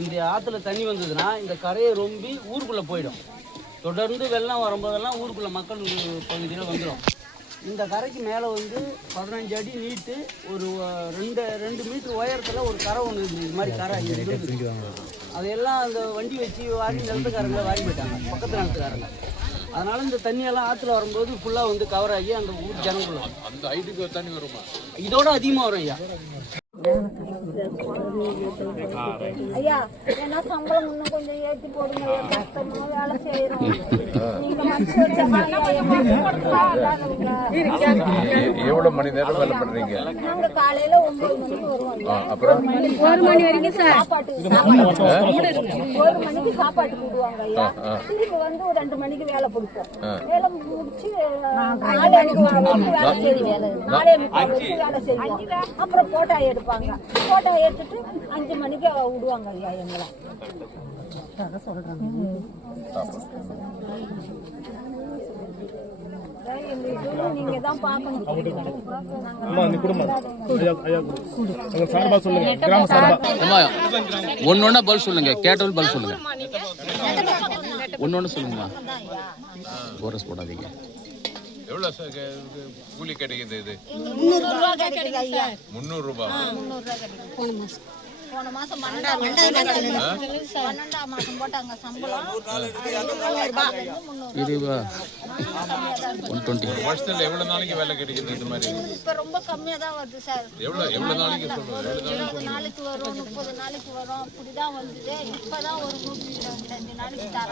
இந்த ஆற்றுல தண்ணி வந்ததுன்னா இந்த கரையை ரொம்பி ஊருக்குள்ளே போயிடும். தொடர்ந்து வெள்ளம் வரும்போதெல்லாம் ஊருக்குள்ளே மக்கள் பகுதியில் வந்துடும். இந்த கரைக்கு மேலே வந்து 15 அடி நீட்டு ஒரு 2 மீட்டர் உயரத்தில் ஒரு கரை ஒன்று இருக்குது. இது மாதிரி கரை அதையெல்லாம் அந்த வண்டி வச்சு வாரி நிலத்துக்காரங்களை வாரி போயிட்டாங்க, பக்கத்து நிலத்துக்காரங்க. அதனால் இந்த தண்ணியெல்லாம் ஆற்றுல வரும்போது ஃபுல்லாக வந்து கவர் ஆகி அந்த ஊர் ஜனங்களும் அந்த ஹைட்டுக்கு தண்ணி வருமா? இதோட அதிகமாக வரும் ஐயா. ஐயா ஏன்னா சம்பளம் இன்னும் கொஞ்சம் ஏற்றி போடுங்க, கஷ்டமா வேலை செய்யறோம். எவ்வளவு மணி நேரம் வேலை பண்றீங்க? நாங்க காலையில 9 மணிக்கு வருவோம். அப்புறம் 1 மணி வரைக்கும் சாப்பாட்டு 1 மணிக்கு சாப்பாட்டு போடுவாங்க ஐயா. திரும்பி வந்து ஒரு 2 மணிக்கு வேலை பிடிப்போம். வேலை முடிச்சு 4 மணிக்கு வேலை செய்வோம். 4:30 வேலை செய்வோம். அப்புறம் போட்டா எடுப்பாங்க. போட்டோ எடுத்துட்டு 5 மணிக்கு விடுவாங்க ஐயா எங்களை. நீங்க தான் பார்க்கணும். ஒன்னொன்னா பதில் சொல்லுங்க, கேட்டவள் பதில் சொல்லுங்க. ஒன்னொன்னு சொல்லுங்கம்மா, கோரஸ் போடாதீங்க. எவ்வளவு கூலி கிடைக்குது? இது 300 ரூபாய் கிடைக்குது ஐயா. 300 ரூபாய். போன மாசம் 12ஆம் மாசம் போட்டாங்க சம்பளம். இது 120. வருஷத்துல எவ்வளவு நாளைக்கு வேலை கிடைக்குது இந்த மாதிரி? இப்ப ரொம்ப கம்மியா தான் வருது சார். எவ்வளவு நாளைக்கு சொல்லுங்க? 20 நாளைக்கு வரும், 30 நாளைக்கு வரும், அப்படிதான் வந்தது. இப்பதான் ஒரு 125 நாளைக்கு தர